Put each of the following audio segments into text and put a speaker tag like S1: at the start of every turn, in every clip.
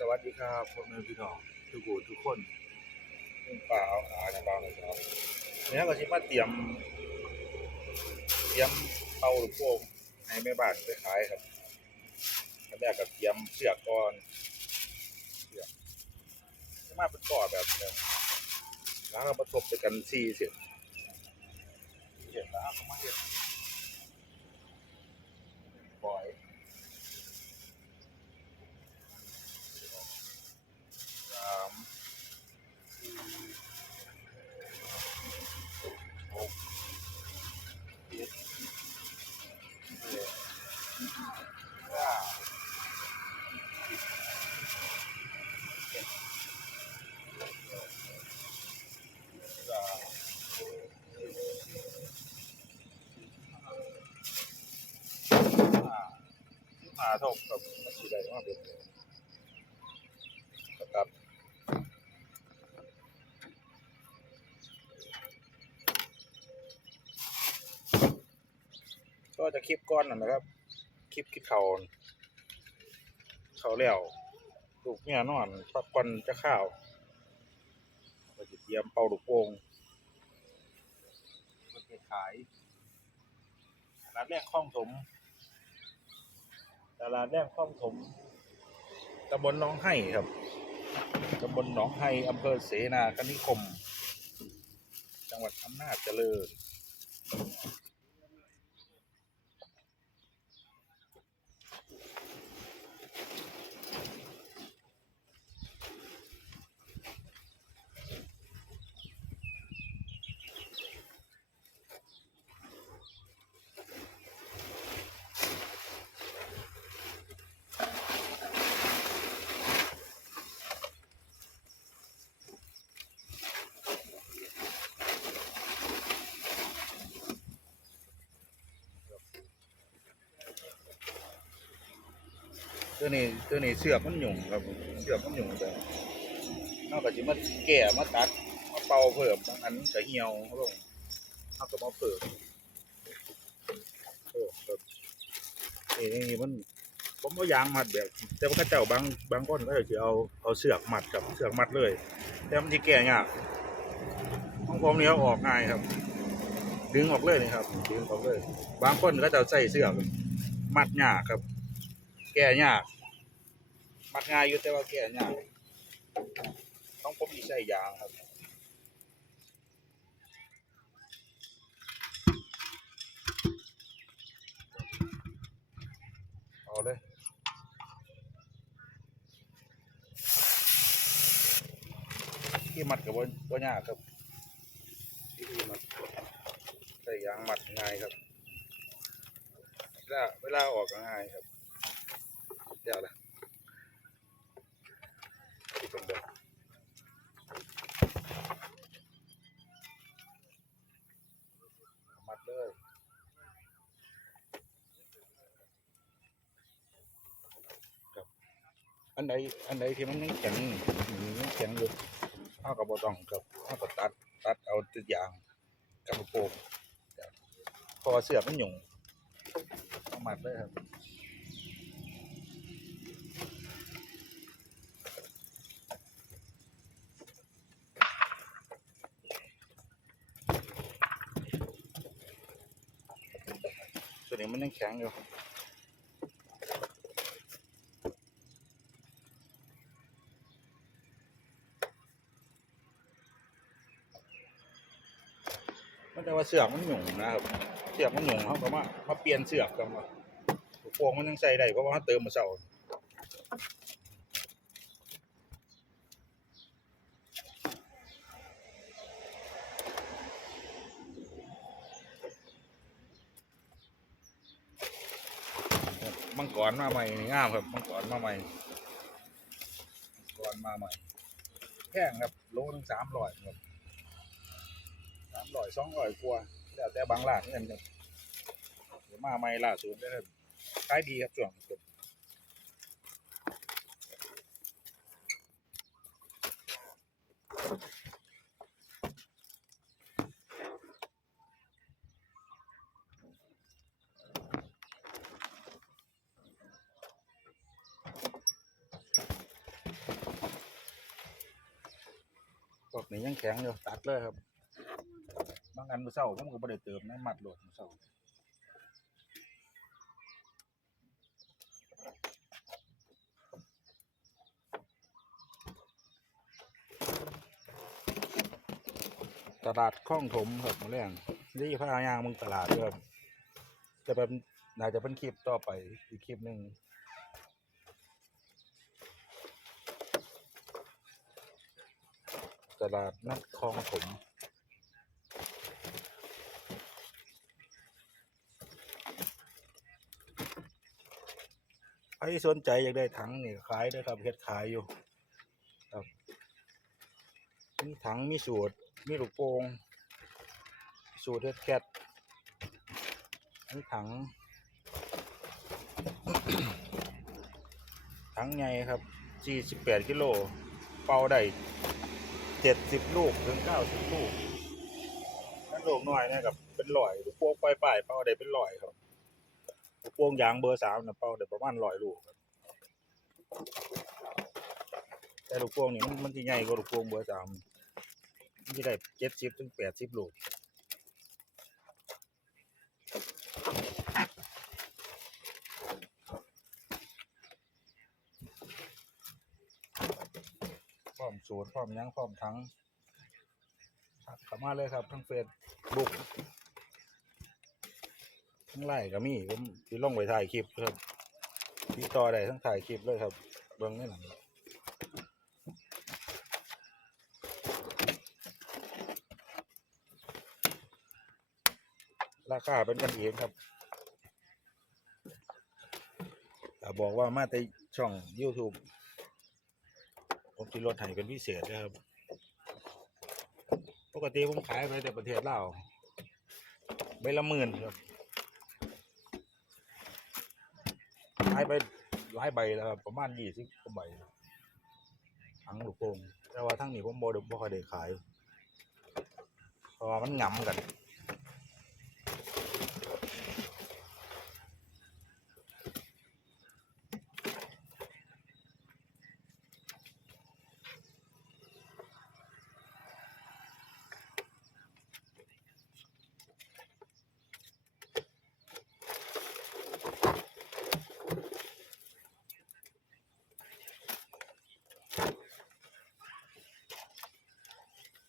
S1: สวัสดีครับพ่อแม่พี่น้องทุกคนทุกคนลุงป่าอาอาในบ้าเลยครับเนี่ยก็ชิมาเตรียม เตรียมเตาหรือโป่งให้แม่บ้านไปขายครับอันแรกก็เตรียมเสือกก่อนเสือกจะมาเป็นก่อแบบนี้แล้วเราประทบไปกันซีเสร็จเสร็จแล้วก็มาเห็ดปล่อย ห้าทบกับมันสีได้มาเป็นตัดก็จะคลิปก้อนนั่นนะครับ คลิปคิดเขาเขาแล้วลูกเนี่ยนอนพักก่อนจะข้าวก็จะเตรียมเป่าลูกโป่งก็จะขายตลาดแรกคลองถม ตลาดแรกคลองถมตำบลหน้องไห้ครับตำบลหนองไห้อำเภอเสนาคณิคม จังหวัดอำนาจเจริญ ตัวนี้ตัวนี้เสือกมันหยุ่งครับเสือกมันหยุ่งแต่นอกจากจะมาแก่มาตัดมาเป่าเพิ่มบางอันก็เหี่ยวลงเอาก็มาเพิ่มเพิ่มครับนี่นี่มันผมเอายางมัดแบบ แต่ว่าเจ้าบางบางคนก็จะเอาเอาเสือกมัดกับเสือกมัดเลย แต่มันจะแก่ยากของผมเนี่เออกง่ายครับ ดึงออกเลยนี่ครับดึงออกเลย บางคนก็จะใส่เสือกมัดหยาครับ แก่ยากมักง่ายอยู่แต่ว่าแก่ยากต้องผมอีใส่ยางครับเอาเลยที่มัดกับบนบนยากครับวิธีมัดใส่ยางมัดง่ายครับเวลาเวลาออกก็ง่ายครับ เดี๋ยวนะที่เป็นแบบมัดเลยครับอันใดอันใดที่มันยังแข็งยังแข็งอยู่เอากับบอตองกับเอากับตัดตัดเอาตัวอย่างกับโปรงพอเสือกมันหยุ่งมัดเลยครับ มันยังแข็งอยู่มันแต่ว่าเสือกมันหยุ่งนะครับ เสือกมันหยุ่งเขาก็มามาเปลี่ยนเสือกกันมาพวงมันยังใส่ได้เพราะว่าเขาเติมมาเสา มาใหม่นี่งามครับมังกรมาใหม่มังกรมาใหม่แพงครับโลนึงสามร้อยครับสามร้อยสองร้อยกว่าแล้วแต่บางร้านนี่กันครับเดี๋ยวมาใหม่ล่าสุดนะครับขายดีครับช่วง นี่ยังแข็งอยู่ตัดเลยครับ บางอันมือเศร้าผมก็บ่ได้เติมน้ำมัดโหลดมือเศร้าตลาดคลองถมครับมาเรื่องนี่พายางมึงตลาดด้วยครับจะเป็นน่าจะเป็นคลิปต่อไปอีกคลิปหนึ่ง ตลาดนัดคลองถมใครสนใจอยากได้ถังนี่ขายได้ครับเฮ็ดขายอยู่ ครับ มีถังมีสูตร มีลูกโป่งสูตรเฮ็ดแคทมีถัง ถังใหญ่ครับ48กิโล เป่าได้ 70ลูกถึง90ลูกถ้าลูกน้อยเนะครับเป็นร้อยลูกโป่งปลายเป่าได้เป็นร้อยครับลูกโป่งยางเบอร์สามนะเป่าได้ประมาณร้อยลูกครับแต่ลูกโป่งนี่มันที่ใหญ่กว่าลูกโป่งเบอร์สามมันจะได้เจ็ดสิบถึงแปดสิบลูกพร้อม สูตรพร้อมยังพร้อมทั้งครับเข้ามาเลยครับ ทั้งเฟซบุ๊กทั้งไล่ก็มีผมที่ลงไปถ่ายคลิปครับติดต่อได้ทั้งถ่ายคลิปเลยครับ เบิ่งนี่หนังราคาเป็นกันเองครับบอกว่ามาแต่ช่อง YouTube ผมที่ลดให้เป็นพิเศษนะครับ ปกติผมขายไปแต่ประเทศลาวใบละหมื่นครับขายไปหลายใบแล้วครับประมาณยี่สิบกว่าใบทั้งลูกโป่งแต่ว่าทั้งนี้ผมบ่ได้บ่ค่อยได้ขายเพราะว่ามันหงำกัน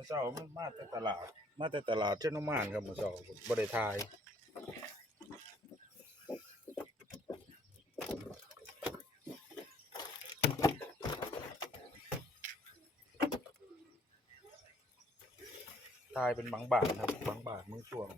S1: มื่อเช้ามันมาแต่ตลาด มาแต่ตลาดเช่นน้ำมันครับเมื่อเช้าบ่ไทายทายเป็นบางบาทครับบางบาทมือช่วง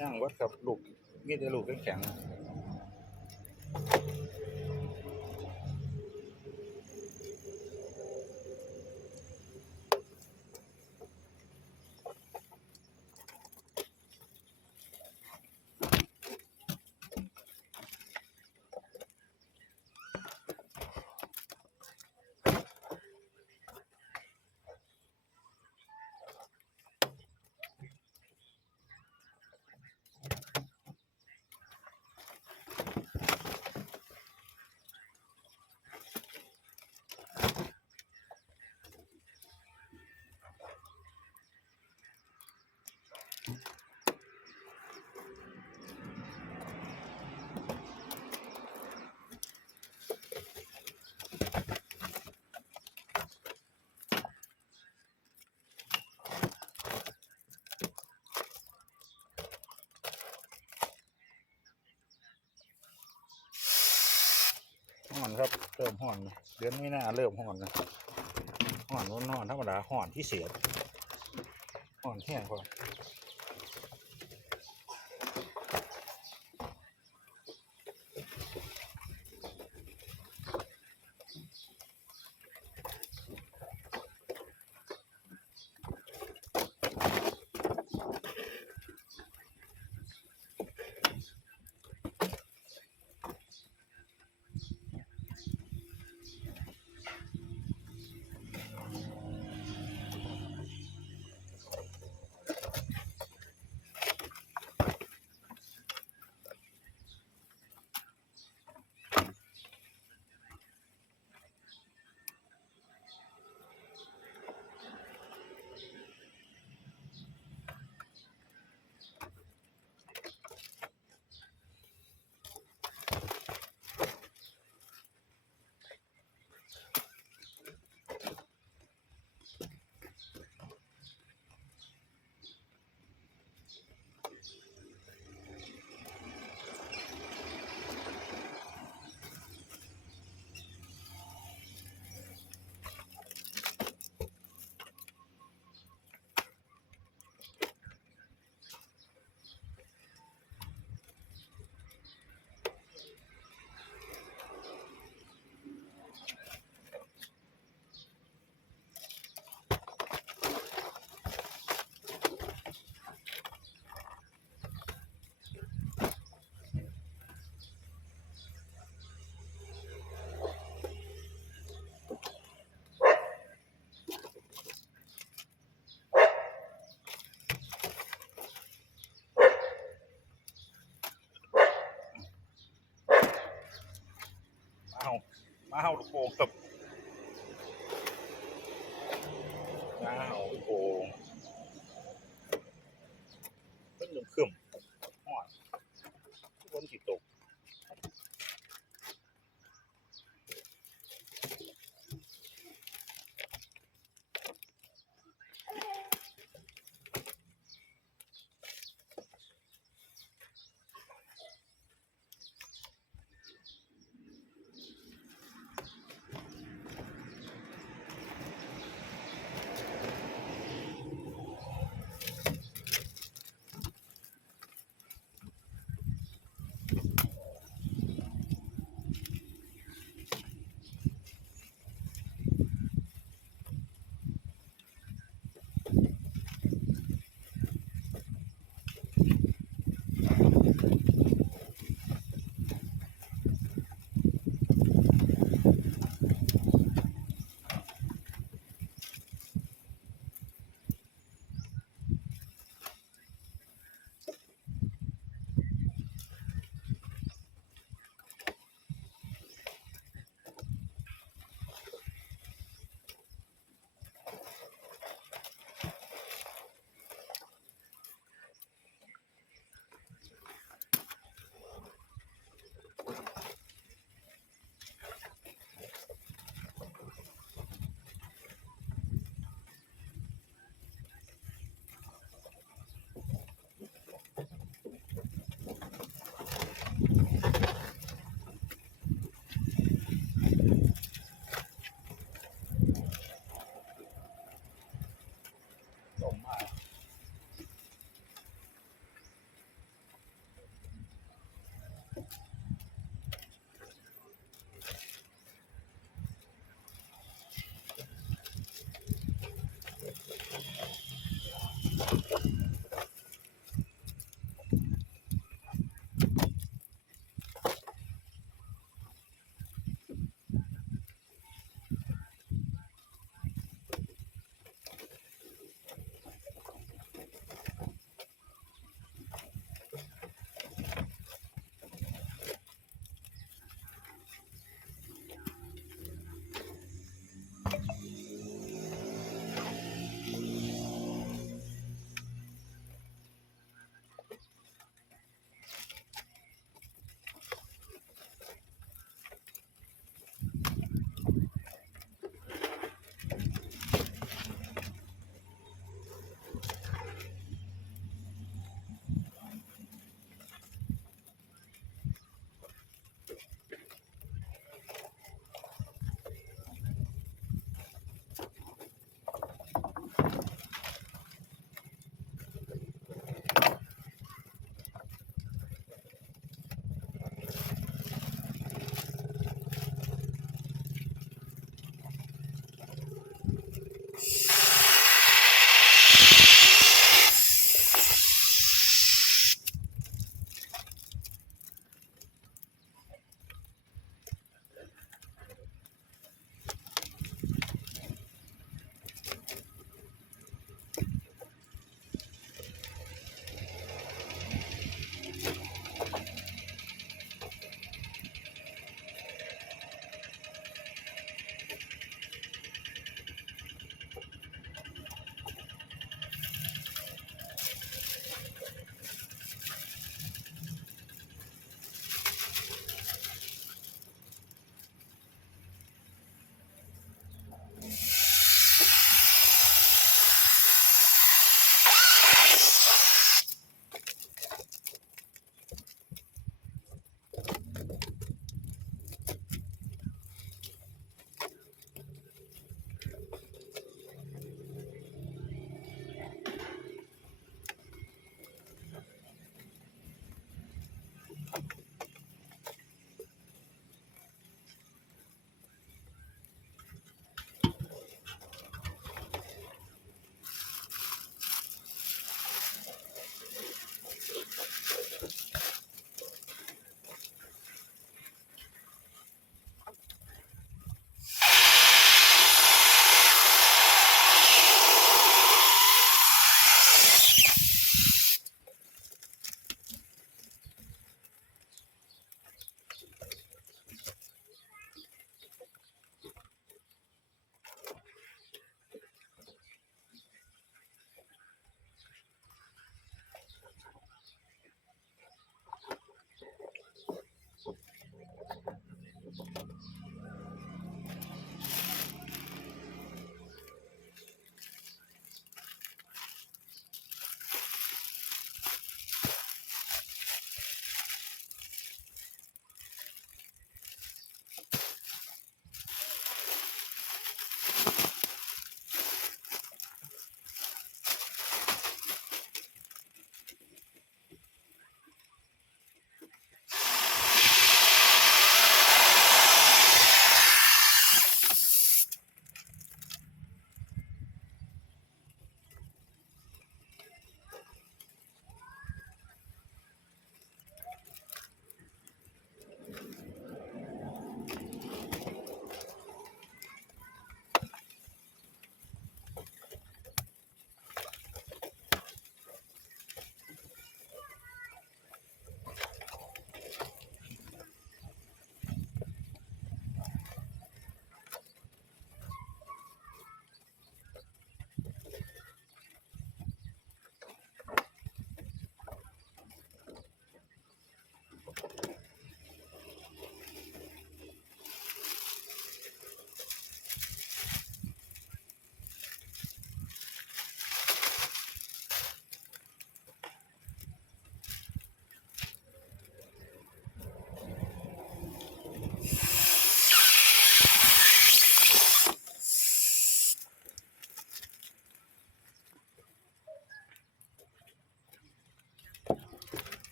S1: ย่างวัดกับลูกมีแต่ลูกแข็ง ครับเริ่มห่อนเดือนนี้น่าเริ่มห่อนนะห่อนนอนธรรมดาห่อนที่เสียห่อนแห้งก่อ มาเห่าลูกโป่งครับมาเห่าลูกโป่ง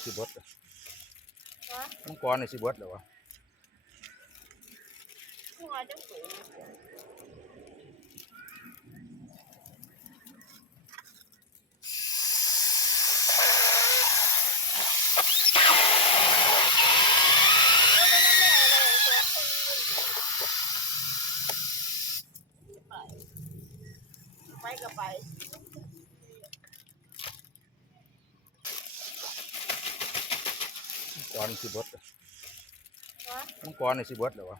S1: ก่อนสิเบด
S2: ฮะ
S1: มังกรนี่สิเบดเหรอวะ
S2: หัวจังสูงเอาไป นั่นแหละเลยเสือไปไปก็ไป
S1: มังกรสิเบด
S2: ฮะ
S1: มังกรนี่สิเบดเหรอวะ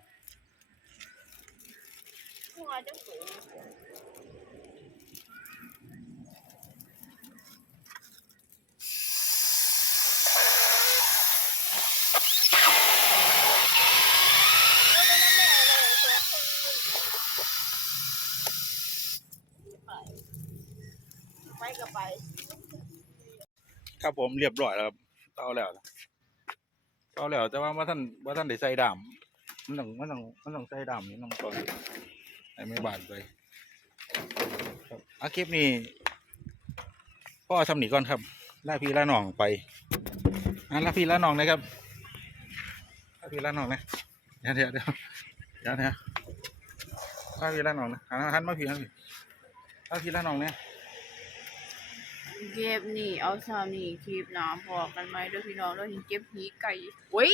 S2: หัวจังสูงเอาไปนั่นแหละเลยเสือไปไปก็ไป
S1: ครับผมเรียบร้อยแล้วครับเอาแล้ว เอาแล้วแต่ว่าว่าท่านว่าท่านได้ใส่ดามมันต้องมันต้องมันต้องใส่ดามนี่ต้องก่อนให้ไม่บาดไปครับอาคลิปนี้พ่อทำหนีก่อนครับล่าพี่ล่าน้องไปอะล่าพี่ล่าน้องนะครับล่าพี่ล่าน้องนะเดี๋ยวเดี๋ยวเดี๋ยวเดี๋ยวเดี๋ยวล่าพี่ล่าน้องนะหันหันมาพี่หันพี่ล่าพี่ล่าน้องเนี่ย
S3: เก็บนี่เอาซาวนี่คลิปน้ำพอกันไหมเด้วยพี่น้องแล้วเห็นเก็บหีไก่โอ้ย